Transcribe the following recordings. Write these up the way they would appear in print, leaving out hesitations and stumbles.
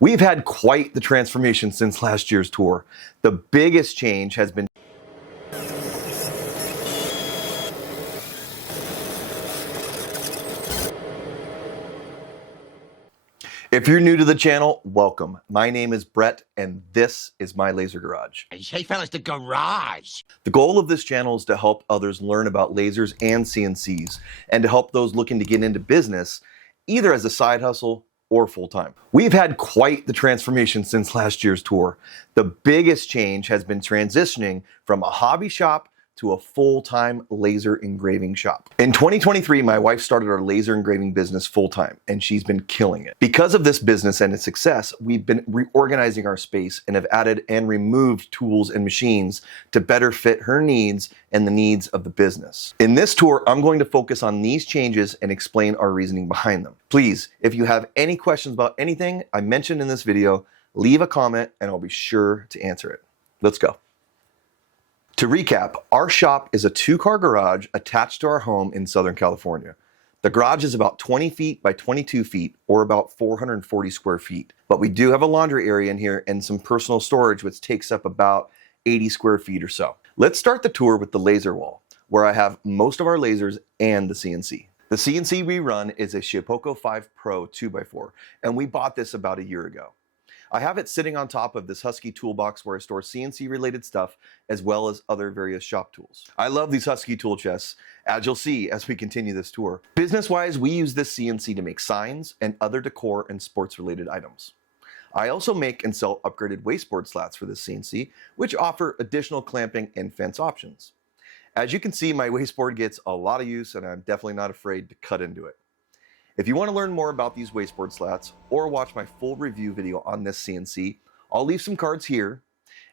We've had quite the transformation since last year's tour. The biggest change has been If you're new to the channel, welcome. My name is Brett, and this is my laser garage. Hey fellas, the garage. The goal of this channel is to help others learn about lasers and CNCs, and to help those looking to get into business, either as a side hustle or full-time. We've had quite the transformation since last year's tour. The biggest change has been transitioning from a hobby shop to a full-time laser engraving shop. In 2023, my wife started our laser engraving business full-time, and she's been killing it. Because of this business and its success, we've been reorganizing our space and have added and removed tools and machines to better fit her needs and the needs of the business. In this tour, I'm going to focus on these changes and explain our reasoning behind them. Please, if you have any questions about anything I mentioned in this video, leave a comment and I'll be sure to answer it. Let's go. To recap, our shop is a 2-car garage attached to our home in Southern California. The garage is about 20 feet by 22 feet, or about 440 square feet. But we do have a laundry area in here and some personal storage, which takes up about 80 square feet or so. Let's start the tour with the laser wall, where I have most of our lasers and the CNC. The CNC we run is a Shapeoko 5 Pro 2x4, and we bought this about a year ago. I have it sitting on top of this Husky toolbox where I store CNC related stuff as well as other various shop tools. I love these Husky tool chests, as you'll see as we continue this tour. Business wise, we use this CNC to make signs and other decor and sports related items. I also make and sell upgraded wasteboard slats for this CNC, which offer additional clamping and fence options. As you can see, my wasteboard gets a lot of use and I'm definitely not afraid to cut into it. If you want to learn more about these wasteboard slats or watch my full review video on this CNC, I'll leave some cards here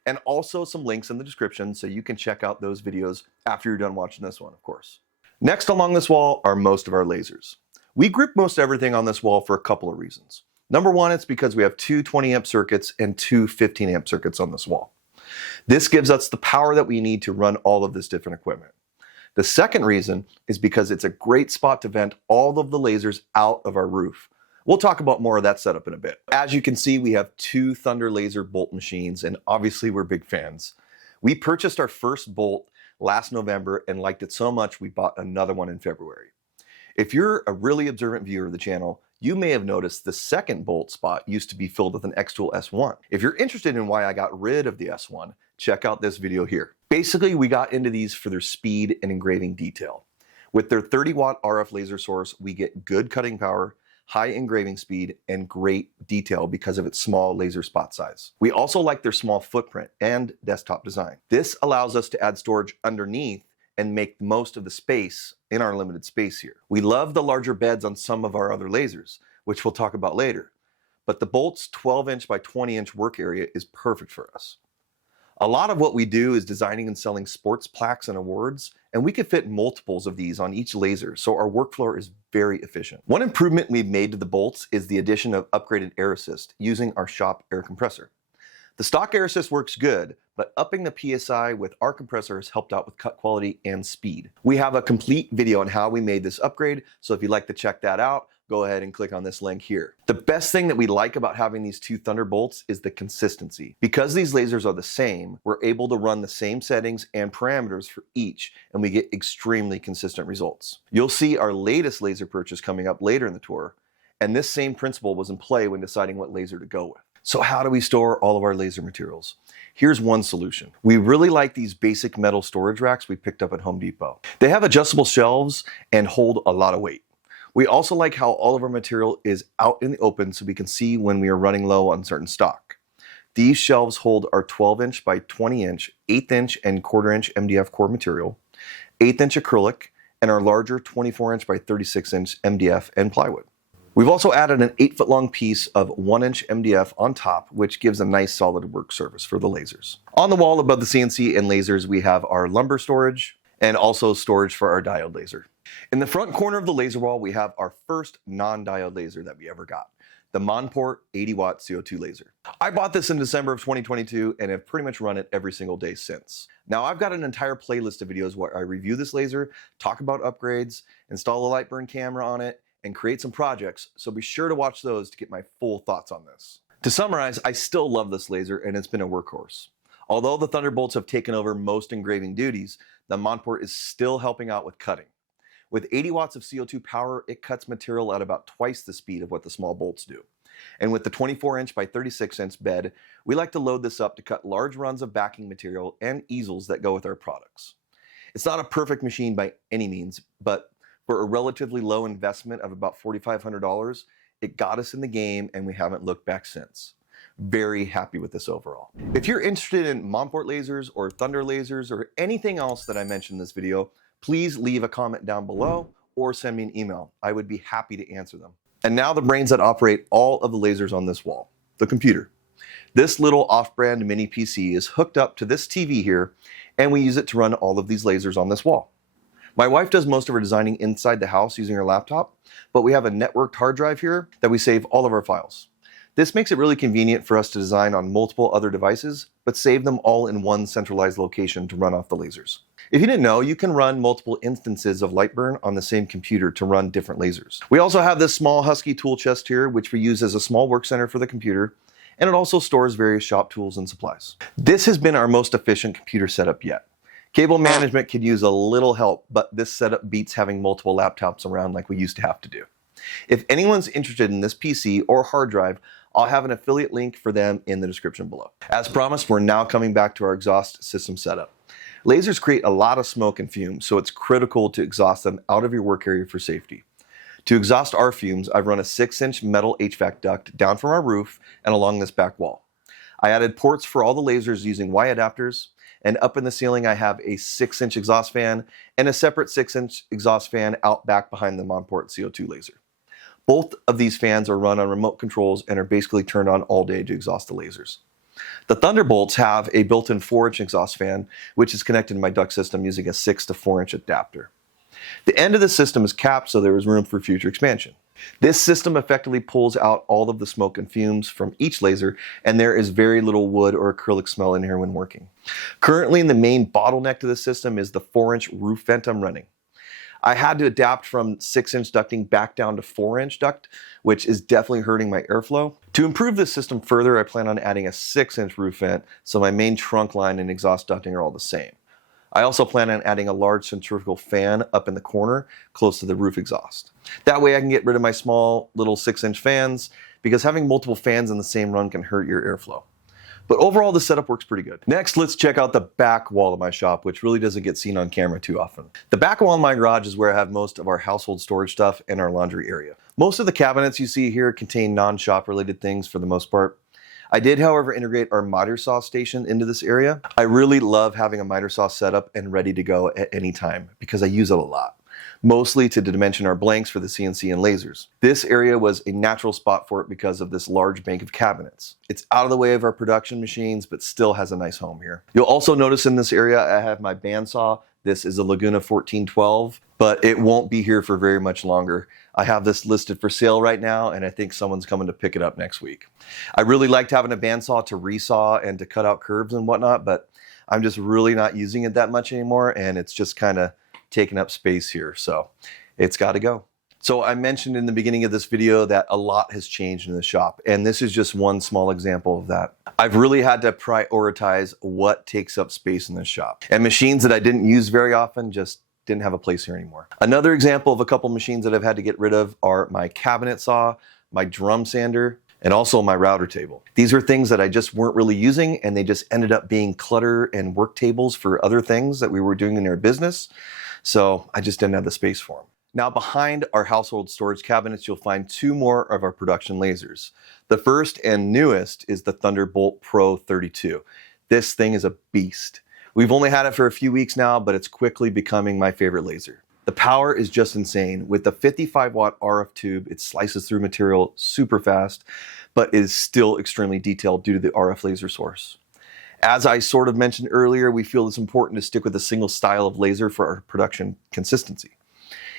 and also some links in the description so you can check out those videos after you're done watching this one, of course. Next along this wall are most of our lasers. We group most everything on this wall for a couple of reasons. Number one, it's because we have 2 20 amp circuits and 2 15 amp circuits on this wall. This gives us the power that we need to run all of this different equipment. The second reason is because it's a great spot to vent all of the lasers out of our roof. We'll talk about more of that setup in a bit. As you can see, we have 2 Thunder laser bolt machines, and obviously we're big fans. We purchased our first bolt last November and liked it so much we bought another one in February. If you're a really observant viewer of the channel, you may have noticed the second bolt spot used to be filled with an X-Tool S1. If you're interested in why I got rid of the S1, check out this video here. Basically, we got into these for their speed and engraving detail. With their 30-watt RF laser source, we get good cutting power, high engraving speed, and great detail because of its small laser spot size. We also like their small footprint and desktop design. This allows us to add storage underneath and make most of the space in our limited space here. We love the larger beds on some of our other lasers, which we'll talk about later. But the Bolt's 12-inch by 20-inch work area is perfect for us. A lot of what we do is designing and selling sports plaques and awards, and we could fit multiples of these on each laser, so our workflow is very efficient. One improvement we've made to the bolts is the addition of upgraded air assist using our shop air compressor. The stock air assist works good, but upping the PSI with our compressor has helped out with cut quality and speed. We have a complete video on how we made this upgrade, so if you'd like to check that out, go ahead and click on this link here. The best thing that we like about having these 2 Thunderbolts is the consistency. Because these lasers are the same, we're able to run the same settings and parameters for each, and we get extremely consistent results. You'll see our latest laser purchase coming up later in the tour, and this same principle was in play when deciding what laser to go with. So how do we store all of our laser materials? Here's one solution. We really like these basic metal storage racks we picked up at Home Depot. They have adjustable shelves and hold a lot of weight. We also like how all of our material is out in the open so we can see when we are running low on certain stock. These shelves hold our 12-inch by 20-inch, 1/8-inch and 1/4-inch MDF core material, 1/8-inch acrylic, and our larger 24-inch by 36-inch MDF and plywood. We've also added an 8-foot-long piece of 1-inch MDF on top, which gives a nice solid work surface for the lasers. On the wall above the CNC and lasers, we have our lumber storage and also storage for our diode laser. In the front corner of the laser wall, we have our first non-diode laser that we ever got, the Monport 80-watt CO2 laser. I bought this in December of 2022 and have pretty much run it every single day since. Now I've got an entire playlist of videos where I review this laser, talk about upgrades, install a light burn camera on it, and create some projects, so be sure to watch those to get my full thoughts on this. To summarize, I still love this laser and it's been a workhorse. Although the Thunderbolts have taken over most engraving duties, the Monport is still helping out with cutting. With 80 watts of CO2 power, it cuts material at about twice the speed of what the small bolts do. And with the 24-inch by 36-inch bed, we like to load this up to cut large runs of backing material and easels that go with our products. It's not a perfect machine by any means, but for a relatively low investment of about $4,500, it got us in the game and we haven't looked back since. Very happy with this overall. If you're interested in Monport lasers or Thunder lasers or anything else that I mentioned in this video, please leave a comment down below or send me an email. I would be happy to answer them. And now the brains that operate all of the lasers on this wall, the computer. This little off-brand mini PC is hooked up to this TV here, and we use it to run all of these lasers on this wall. My wife does most of her designing inside the house using her laptop, but we have a networked hard drive here that we save all of our files. This makes it really convenient for us to design on multiple other devices, but save them all in one centralized location to run off the lasers. If you didn't know, you can run multiple instances of Lightburn on the same computer to run different lasers. We also have this small Husky tool chest here, which we use as a small work center for the computer, and it also stores various shop tools and supplies. This has been our most efficient computer setup yet. Cable management could use a little help, but this setup beats having multiple laptops around like we used to have to do. If anyone's interested in this PC or hard drive, I'll have an affiliate link for them in the description below. As promised, we're now coming back to our exhaust system setup. Lasers create a lot of smoke and fumes, so it's critical to exhaust them out of your work area for safety. To exhaust our fumes, I've run a 6-inch metal HVAC duct down from our roof and along this back wall. I added ports for all the lasers using Y adapters, and up in the ceiling I have a 6-inch exhaust fan and a separate 6-inch exhaust fan out back behind the Monport CO2 laser. Both of these fans are run on remote controls and are basically turned on all day to exhaust the lasers. The Thunderbolts have a built-in 4-inch exhaust fan, which is connected to my duct system using a 6 to 4-inch adapter. The end of the system is capped so there is room for future expansion. This system effectively pulls out all of the smoke and fumes from each laser, and there is very little wood or acrylic smell in here when working. Currently, the main bottleneck to the system is the 4-inch roof vent I'm running. I had to adapt from 6-inch ducting back down to 4-inch duct, which is definitely hurting my airflow. To improve this system further, I plan on adding a 6-inch roof vent so my main trunk line and exhaust ducting are all the same. I also plan on adding a large centrifugal fan up in the corner close to the roof exhaust. That way I can get rid of my small little 6-inch fans, because having multiple fans in the same run can hurt your airflow. But overall, the setup works pretty good. Next, let's check out the back wall of my shop, which really doesn't get seen on camera too often. The back wall in my garage is where I have most of our household storage stuff and our laundry area. Most of the cabinets you see here contain non-shop related things for the most part. I did, however, integrate our miter saw station into this area. I really love having a miter saw set up and ready to go at any time because I use it a lot, mostly to dimension our blanks for the CNC and lasers. This area was a natural spot for it because of this large bank of cabinets. It's out of the way of our production machines, but still has a nice home here. You'll also notice in this area I have my bandsaw. This is a Laguna 1412, but it won't be here for very much longer. I have this listed for sale right now, and I think someone's coming to pick it up next week. I really liked having a bandsaw to resaw and to cut out curves and whatnot, but I'm just really not using it that much anymore, and it's just kind of taking up space here, so it's got to go. So I mentioned in the beginning of this video that a lot has changed in the shop, and this is just one small example of that. I've really had to prioritize what takes up space in this shop, and machines that I didn't use very often just didn't have a place here anymore. Another example of a couple machines that I've had to get rid of are my cabinet saw, my drum sander, and also my router table. These are things that I just weren't really using, and they just ended up being clutter and work tables for other things that we were doing in our business. So I just didn't have the space for them. Now behind our household storage cabinets, you'll find two more of our production lasers. The first and newest is the Thunderbolt Pro 32. This thing is a beast. We've only had it for a few weeks now, but it's quickly becoming my favorite laser. The power is just insane. With the 55-watt RF tube, it slices through material super fast, but is still extremely detailed due to the RF laser source. As I sort of mentioned earlier, we feel it's important to stick with a single style of laser for our production consistency.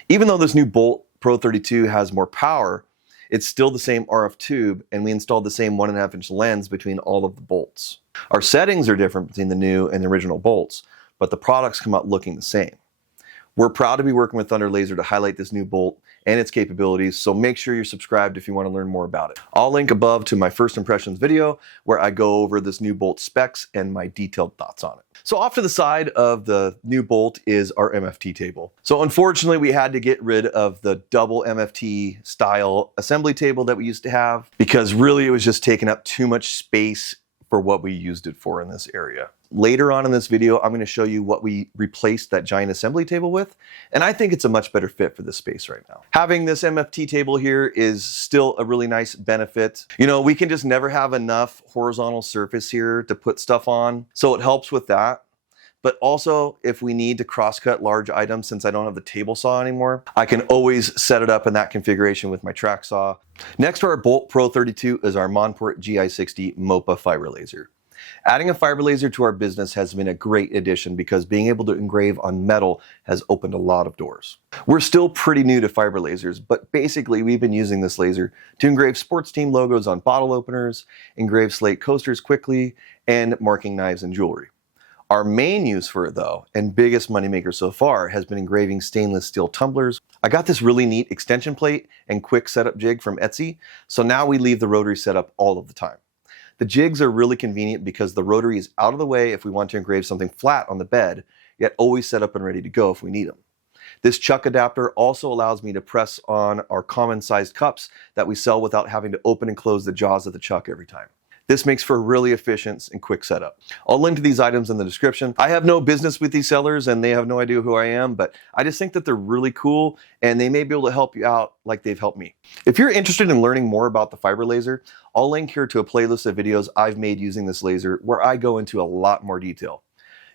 Even though this new Bolt Pro 32 has more power, it's still the same RF tube, and we installed the same 1.5-inch lens between all of the bolts. Our settings are different between the new and the original bolts, but the products come out looking the same. We're proud to be working with Thunder Laser to highlight this new bolt and its capabilities, so make sure you're subscribed if you want to learn more about it. I'll link above to my first impressions video where I go over this new bolt specs and my detailed thoughts on it. So off to the side of the new bolt is our MFT table. So unfortunately we had to get rid of the double MFT style assembly table that we used to have because really it was just taking up too much space for what we used it for in this area. Later on in this video, I'm going to show you what we replaced that giant assembly table with, and I think it's a much better fit for this space right now. Having this MFT table here is still a really nice benefit. You know, we can just never have enough horizontal surface here to put stuff on, so it helps with that. But also, if we need to cross-cut large items, since I don't have the table saw anymore, I can always set it up in that configuration with my track saw. Next to our Bolt Pro 32 is our Monport GI60 MOPA fiber laser. Adding a fiber laser to our business has been a great addition because being able to engrave on metal has opened a lot of doors. We're still pretty new to fiber lasers, but basically we've been using this laser to engrave sports team logos on bottle openers, engrave slate coasters quickly, and marking knives and jewelry. Our main use for it though, and biggest moneymaker so far, has been engraving stainless steel tumblers. I got this really neat extension plate and quick setup jig from Etsy, so now we leave the rotary set up all of the time. The jigs are really convenient because the rotary is out of the way if we want to engrave something flat on the bed, yet always set up and ready to go if we need them. This chuck adapter also allows me to press on our common sized cups that we sell without having to open and close the jaws of the chuck every time. This makes for a really efficient and quick setup. I'll link to these items in the description. I have no business with these sellers and they have no idea who I am, but I just think that they're really cool and they may be able to help you out like they've helped me. If you're interested in learning more about the fiber laser, I'll link here to a playlist of videos I've made using this laser where I go into a lot more detail.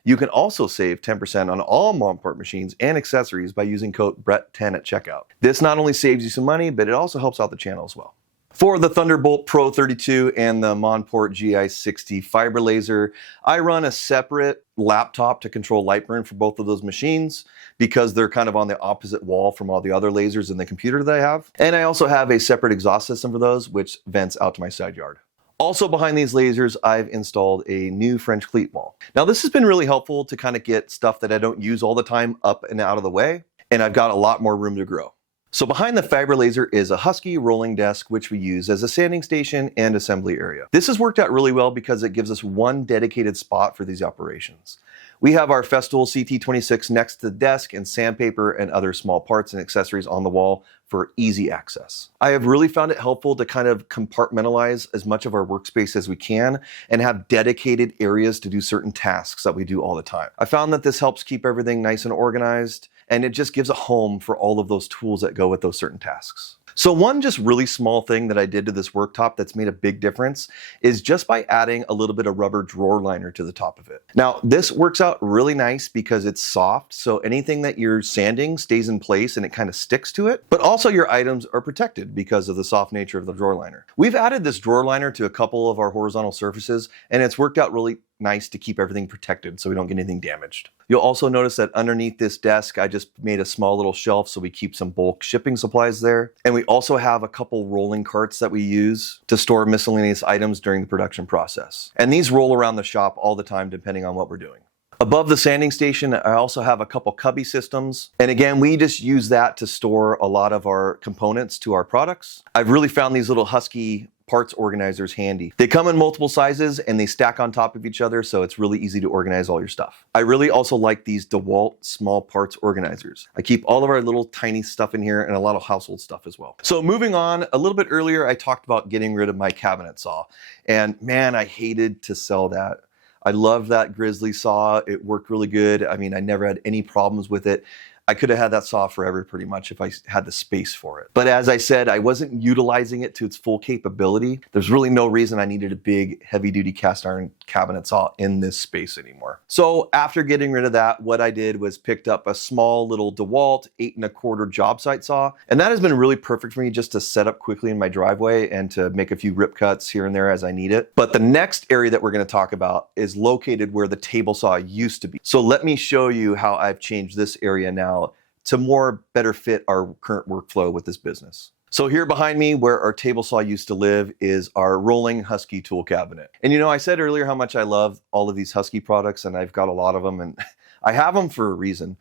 You can also save 10% on all Monport machines and accessories by using code BRETT10 at checkout. This not only saves you some money, but it also helps out the channel as well. For the Thunderbolt Pro 32 and the Monport GI60 fiber laser, I run a separate laptop to control light burn for both of those machines because they're kind of on the opposite wall from all the other lasers in the computer that I have. And I also have a separate exhaust system for those, which vents out to my side yard. Also behind these lasers, I've installed a new French cleat wall. Now this has been really helpful to kind of get stuff that I don't use all the time up and out of the way, and I've got a lot more room to grow. So behind the fiber laser is a Husky rolling desk, which we use as a sanding station and assembly area. This has worked out really well because it gives us one dedicated spot for these operations. We have our Festool CT26 next to the desk and sandpaper and other small parts and accessories on the wall for easy access. I have really found it helpful to kind of compartmentalize as much of our workspace as we can and have dedicated areas to do certain tasks that we do all the time. I found that this helps keep everything nice and organized, and it just gives a home for all of those tools that go with those certain tasks. So one just really small thing that I did to this worktop that's made a big difference is just by adding a little bit of rubber drawer liner to the top of it. Now this works out really nice because it's soft, so anything that you're sanding stays in place and it kind of sticks to it, but also your items are protected because of the soft nature of the drawer liner. We've added this drawer liner to a couple of our horizontal surfaces and it's worked out really nice to keep everything protected so we don't get anything damaged. You'll also notice that underneath this desk, I just made a small little shelf so we keep some bulk shipping supplies there. And we also have a couple rolling carts that we use to store miscellaneous items during the production process. And these roll around the shop all the time depending on what we're doing. Above the sanding station, I also have a couple cubby systems. And again, we just use that to store a lot of our components to our products. I've really found these little Husky parts organizers handy. They come in multiple sizes and they stack on top of each other, so it's really easy to organize all your stuff. I really also like these DeWalt small parts organizers. I keep all of our little tiny stuff in here and a lot of household stuff as well. So moving on, a little bit earlier, I talked about getting rid of my cabinet saw. And man, I hated to sell that. I love that Grizzly saw. It worked really good. I mean, I never had any problems with it. I could have had that saw forever pretty much if I had the space for it. But as I said, I wasn't utilizing it to its full capability. There's really no reason I needed a big heavy duty cast iron cabinet saw in this space anymore. So after getting rid of that, what I did was picked up a small little DeWalt 8 1/4 job site saw. And that has been really perfect for me just to set up quickly in my driveway and to make a few rip cuts here and there as I need it. But the next area that we're going to talk about is located where the table saw used to be. So let me show you how I've changed this area now to more better fit our current workflow with this business. So here behind me where our table saw used to live is our rolling Husky tool cabinet. And you know, I said earlier how much I love all of these Husky products and I've got a lot of them and I have them for a reason.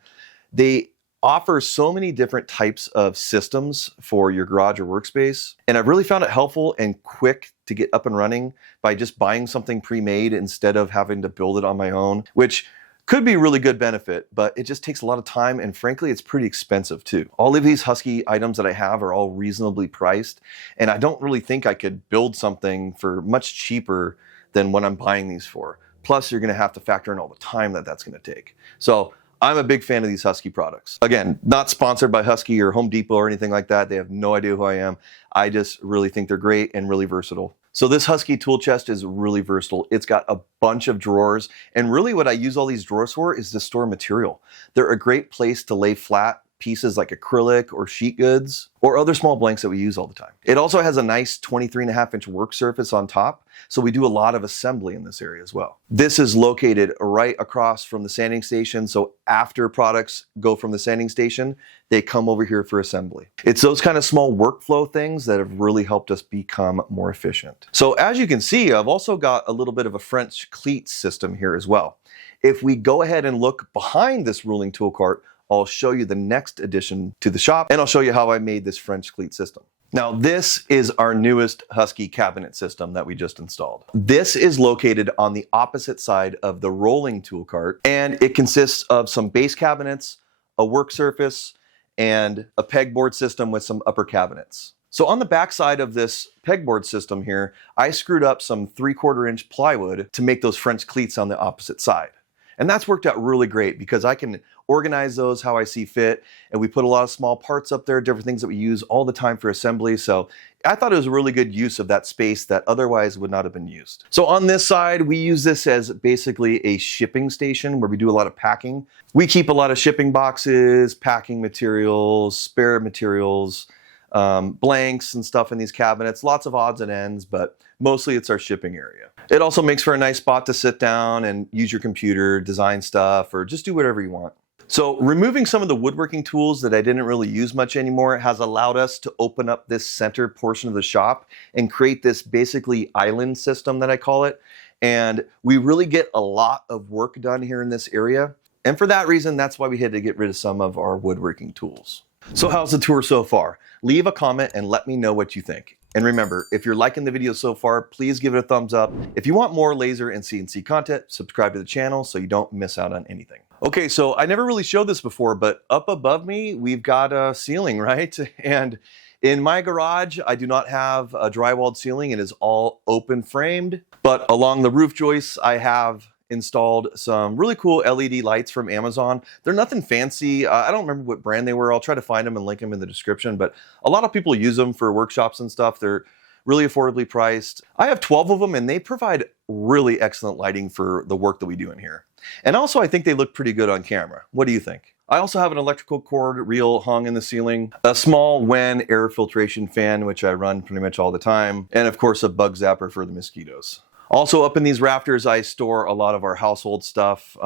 They offers so many different types of systems for your garage or workspace. And I've really found it helpful and quick to get up and running by just buying something pre-made instead of having to build it on my own, which could be a really good benefit, but it just takes a lot of time, and frankly, it's pretty expensive too. All of these Husky items that I have are all reasonably priced, and I don't really think I could build something for much cheaper than what I'm buying these for. Plus, you're gonna have to factor in all the time that that's gonna take. So I'm a big fan of these Husky products. Again, not sponsored by Husky or Home Depot or anything like that. They have no idea who I am. I just really think they're great and really versatile. So this Husky tool chest is really versatile. It's got a bunch of drawers, and really what I use all these drawers for is to store material. They're a great place to lay flat pieces like acrylic or sheet goods or other small blanks that we use all the time. It also has a nice 23.5-inch work surface on top, so we do a lot of assembly in this area as well. This is located right across from the sanding station, so after products go from the sanding station, they come over here for assembly. It's those kind of small workflow things that have really helped us become more efficient. So as you can see, I've also got a little bit of a French cleat system here as well. If we go ahead and look behind this ruling tool cart, I'll show you the next addition to the shop, and I'll show you how I made this French cleat system. Now, this is our newest Husky cabinet system that we just installed. This is located on the opposite side of the rolling tool cart, and it consists of some base cabinets, a work surface, and a pegboard system with some upper cabinets. So on the back side of this pegboard system here, I screwed up some 3/4-inch plywood to make those French cleats on the opposite side. And that's worked out really great because I can organize those how I see fit. And we put a lot of small parts up there, different things that we use all the time for assembly. So I thought it was a really good use of that space that otherwise would not have been used. So on this side, we use this as basically a shipping station where we do a lot of packing. We keep a lot of shipping boxes, packing materials, spare materials, blanks and stuff in these cabinets, lots of odds and ends, but mostly it's our shipping area. It also makes for a nice spot to sit down and use your computer, design stuff, or just do whatever you want. So removing some of the woodworking tools that I didn't really use much anymore has allowed us to open up this center portion of the shop and create this basically island system that I call it. And we really get a lot of work done here in this area. And for that reason, that's why we had to get rid of some of our woodworking tools. So how's the tour so far? Leave a comment and let me know what you think. And remember, if you're liking the video so far, please give it a thumbs up. If you want more laser and CNC content, subscribe to the channel so you don't miss out on anything. Okay, so I never really showed this before, but up above me, we've got a ceiling, right? And in my garage, I do not have a drywalled ceiling. It is all open framed, but along the roof joists, I have installed some really cool LED lights from Amazon. They're nothing fancy. I don't remember what brand they were. I'll try to find them and link them in the description, but a lot of people use them for workshops and stuff. They're really affordably priced. I have 12 of them and they provide really excellent lighting for the work that we do in here. And also I think they look pretty good on camera. What do you think? I also have an electrical cord reel hung in the ceiling, a small Wen air filtration fan, which I run pretty much all the time, and of course a bug zapper for the mosquitoes. Also up in these rafters, I store a lot of our household stuff.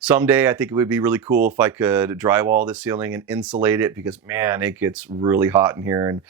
Someday I think it would be really cool if I could drywall the ceiling and insulate it because man, it gets really hot in here. And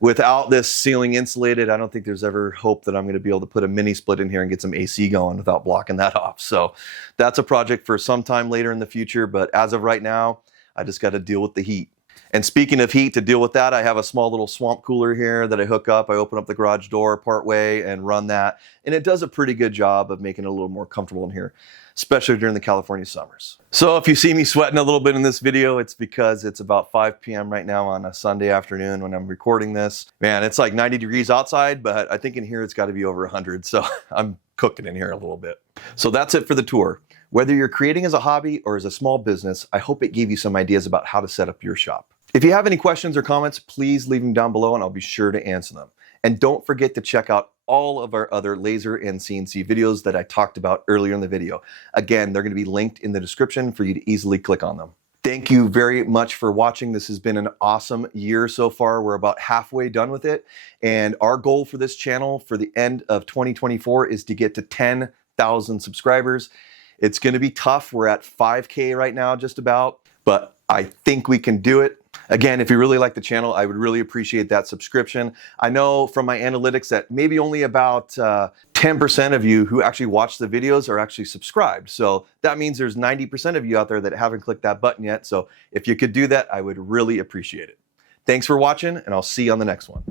without this ceiling insulated, I don't think there's ever hope that I'm gonna be able to put a mini split in here and get some AC going without blocking that off. So that's a project for some time later in the future. But as of right now, I just gotta deal with the heat. And speaking of heat, to deal with that, I have a small little swamp cooler here that I hook up. I open up the garage door part way and run that. And it does a pretty good job of making it a little more comfortable in here, especially during the California summers. So if you see me sweating a little bit in this video, it's because it's about 5 p.m. right now on a Sunday afternoon when I'm recording this. Man, it's like 90 degrees outside, but I think in here it's got to be over 100. So I'm cooking in here a little bit. So that's it for the tour. Whether you're creating as a hobby or as a small business, I hope it gave you some ideas about how to set up your shop. If you have any questions or comments, please leave them down below and I'll be sure to answer them. And don't forget to check out all of our other laser and CNC videos that I talked about earlier in the video. Again, they're going to be linked in the description for you to easily click on them. Thank you very much for watching. This has been an awesome year so far. We're about halfway done with it. And our goal for this channel for the end of 2024 is to get to 10,000 subscribers. It's going to be tough. We're at 5K right now, just about, but I think we can do it. Again, if you really like the channel, I would really appreciate that subscription. I know from my analytics that maybe only about 10% of you who actually watch the videos are actually subscribed. So that means there's 90% of you out there that haven't clicked that button yet. So if you could do that, I would really appreciate it. Thanks for watching, and I'll see you on the next one.